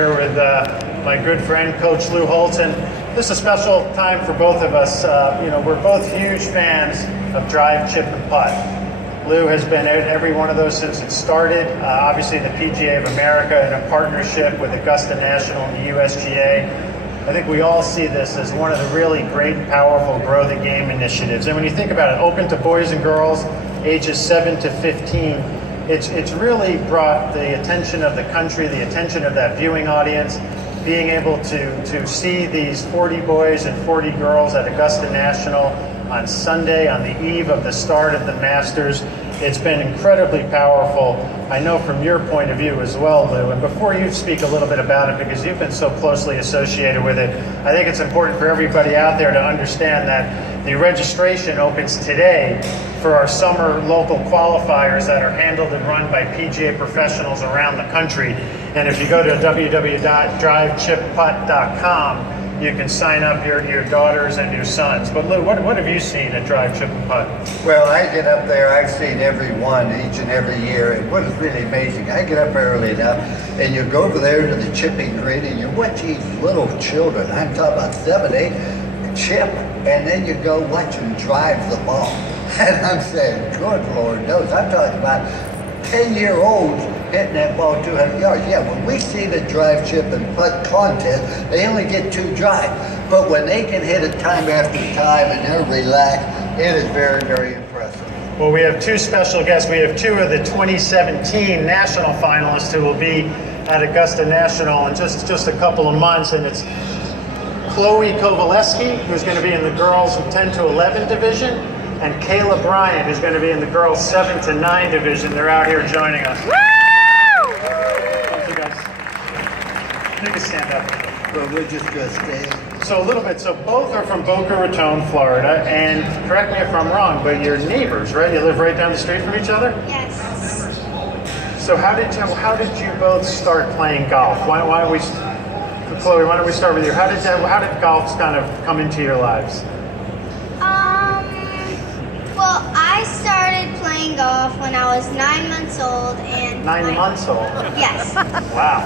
Here with my good friend, Coach Lou Holtz, and this is a special time for both of us. We're both huge fans of drive, chip, and putt. Lou has been at every one of those since it started. Obviously, the PGA of America in a partnership with Augusta National and the USGA. I think we all see this as one of the really great, powerful grow the game initiatives. And when you think about it, open to boys and girls ages 7 to 15. It's really brought the attention of the country, the attention of that viewing audience, being able to see these 40 boys and 40 girls at Augusta National on Sunday, on the eve of the start of the Masters. It's been incredibly powerful. I know from your point of view as well, Lou, and before you speak a little bit about it, because you've been so closely associated with it, I think it's important for everybody out there to understand that the registration opens today for our summer local qualifiers that are handled and run by PGA professionals around the country. And if you go to www.drivechipputt.com, you can sign up your daughters and your sons. But Lou, what have you seen at Drive, Chip, and Putt? Well, I get up there, I've seen every one each and every year, and what is really amazing, I get up early enough, and you go over there to the chipping green, and you watch these little children, I'm talking about 7, 8, chip, and then you go watch them drive the ball. And I'm saying, good Lord knows, I'm talking about 10-year-olds hitting that ball 200 yards. Yeah, when we see the drive, chip, and putt contest, they only get 2 drive. But when they can hit it time after time and they're relaxed, it is very, very impressive. Well, we have 2 special guests. We have 2 of the 2017 national finalists who will be at Augusta National in just a couple of months, and it's Chloe Kovaleski, who's going to be in the girls 10 to 11 division, and Kayla Bryant, who's going to be in the girls 7 to 9 division. They're out here joining us. Take a stand up. Well, we're just going to stay. So a little bit. So both are from Boca Raton, Florida, and correct me if I'm wrong, but you're neighbors, right? You live right down the street from each other. Yes. So how did you both start playing golf? Chloe, why don't we start with you? How did golf kind of come into your lives? Well, I started playing golf when I was 9 months old, and 9 months old. Yes. Wow.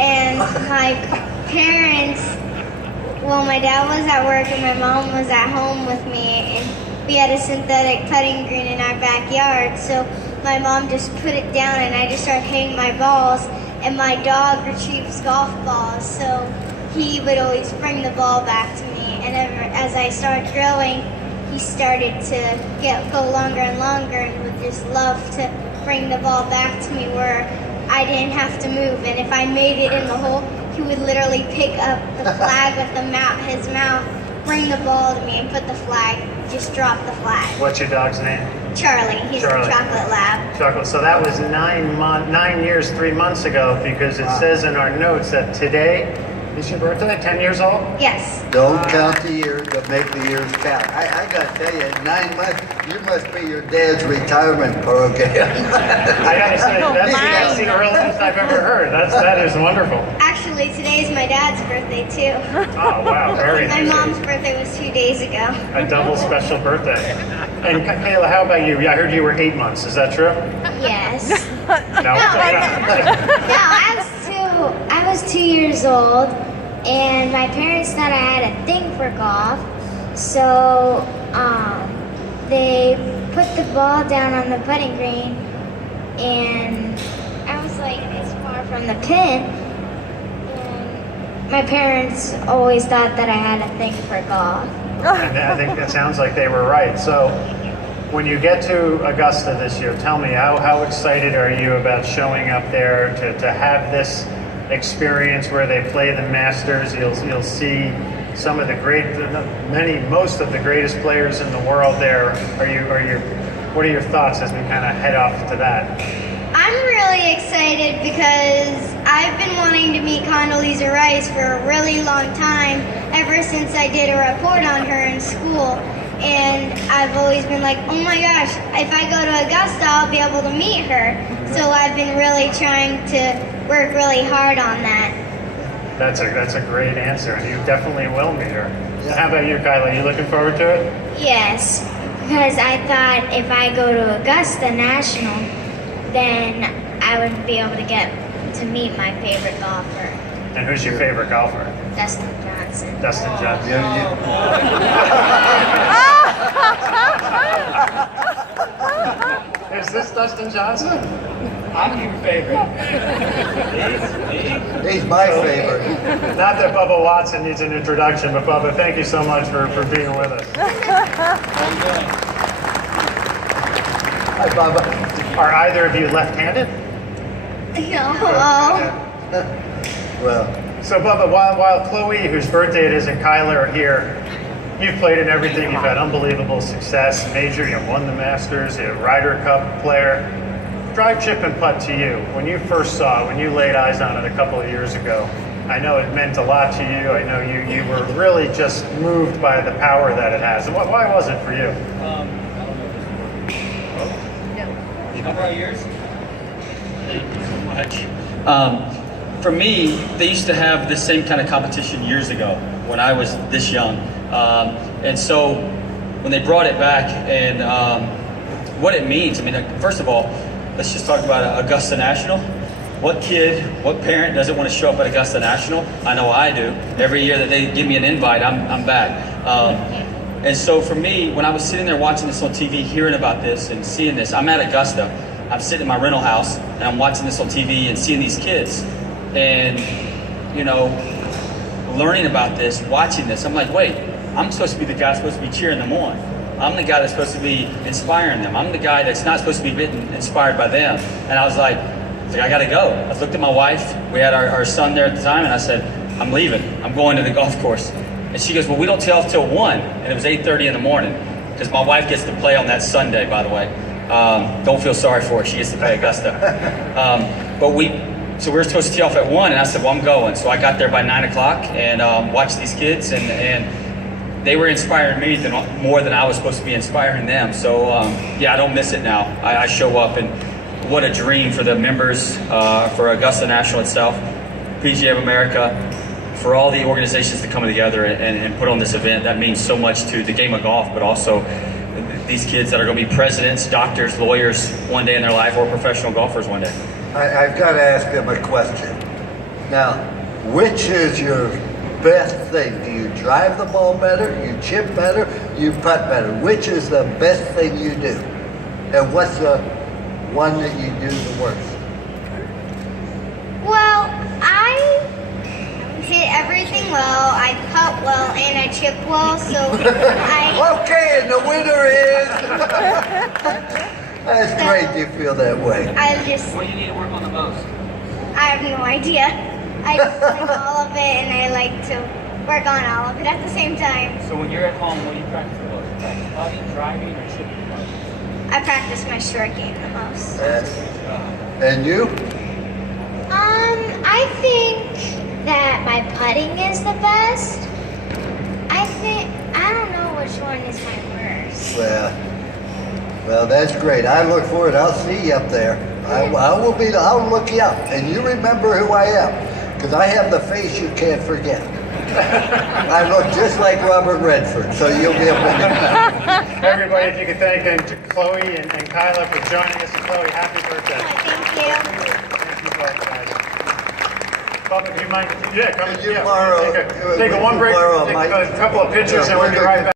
And my parents, well, my dad was at work and my mom was at home with me, and we had a synthetic putting green in our backyard. So my mom just put it down, and I just started hitting my balls. And my dog retrieves golf balls, so he would always bring the ball back to me. And as I started growing, he started to go longer and longer, and would just love to bring the ball back to me where I didn't have to move. And if I made it in the hole, he would literally pick up the flag with his mouth, bring the ball to me, and put the flag, just drop the flag. What's your dog's name? Charlie. He's Charlie. a chocolate lab. Chocolate. So that was 9 years, 3 months ago, because it says in our notes that today is your birthday, 10 years old? Yes. Don't count the years, but make the years count. I got to tell you, in 9 months, you must be your dad's retirement program. I got to say, that's the earliest I've ever heard. That is wonderful. Actually, today's my dad's birthday, too. Oh, wow. Very My nice. mom's birthday was 2 days ago. A double special birthday. And Kayla, how about you? I heard you were 8 months. Is that true? Yes. No. No, I was 2 years old, and my parents thought I had a thing for golf, so they put the ball down on the putting green, and I was like this far from the pin, and my parents always thought that I had a thing for golf. And I think it sounds like they were right. So when you get to Augusta this year, tell me, how excited are you about showing up there to have this experience where they play the Masters? You'll see some of the most of the greatest players in the world there. What are your thoughts as we kind of head off to that? I'm really excited because I've been wanting to meet Condoleezza Rice for a really long time, ever since I did a report on her in school. And I've always been like, oh my gosh, if I go to Augusta, I'll be able to meet her. So I've been really trying to work really hard on that. That's a great answer, and you definitely will meet her. Yeah. How about you, Kyla? Are you looking forward to it? Yes, because I thought if I go to Augusta National, then I would be able to get to meet my favorite golfer. And who's your favorite golfer? Dustin Johnson. Dustin Johnson. Is this Dustin Johnson? I'm your favorite. He's my favorite. Not that Bubba Watson needs an introduction, but Bubba, thank you so much for being with us. Hi, Bubba. Are either of you left-handed? No. Well, So Bubba, while Chloe, whose birthday it is, and Kyla are here, you've played in everything. You've had unbelievable success, major. You won the Masters. You're a Ryder Cup player. Drive, chip, and putt to you. When you first saw it, when you laid eyes on it a couple of years ago, I know it meant a lot to you. I know you were really just moved by the power that it has. And why was it for you? I don't know. How about yours? Thank you so much. For me, they used to have this same kind of competition years ago when I was this young. And so when they brought it back and what it means, I mean, first of all, let's just talk about Augusta National. What kid, what parent doesn't want to show up at Augusta National? I know I do. Every year that they give me an invite, I'm back. And so for me, when I was sitting there watching this on TV, hearing about this and seeing this, I'm at Augusta. I'm sitting in my rental house and I'm watching this on TV and seeing these kids. And, you know, learning about this, watching this, I'm like, wait, I'm supposed to be the guy supposed to be cheering them on. I'm the guy that's supposed to be inspiring them. I'm the guy that's not supposed to be getting inspired by them. And I was like, I gotta go. I looked at my wife. We had our son there at the time, and I said, I'm leaving. I'm going to the golf course. And she goes, well, we don't tee off till 1. And it was 8:30 in the morning, because my wife gets to play on that Sunday, by the way. Don't feel sorry for her. She gets to play Augusta. So we were supposed to tee off at 1, and I said, well, I'm going. So I got there by 9 o'clock and watched these kids, and they were inspiring me more than I was supposed to be inspiring them. So yeah, I don't miss it now. I show up, and what a dream for the members, for Augusta National itself, PGA of America, for all the organizations that come together and put on this event. That means so much to the game of golf, but also these kids that are going to be presidents, doctors, lawyers one day in their life, or professional golfers one day. I've got to ask him a question. Now, which is your best thing? Do you drive the ball better? You chip better? You putt better? Which is the best thing you do? And what's the one that you do the worst? Well, I hit everything well, I putt well, and I chip well, so Okay, and the winner is... That's great you feel that way. I What do you need to work on the most? have no idea. I just like all of it, and I like to work on all of it at the same time. So when you're at home, what do you practice the most? Practice putting, driving, or chipping? I practice my short game the most. And you? I think that my putting is the best. I don't know which one is my worst. Well, that's great. I look forward. I'll see you up there. I'll look you up, and you remember who I am, because I have the face you can't forget. I look just like Robert Redford, so you'll be able to. Everybody, if you could thank Chloe and Kyla for joining us. And Chloe, happy birthday. Thank you. Thank you both, guys. Bob, if you mind, come Could you yeah, borrow- take a one break, borrow a take mic? a couple of pictures, and we'll be right back.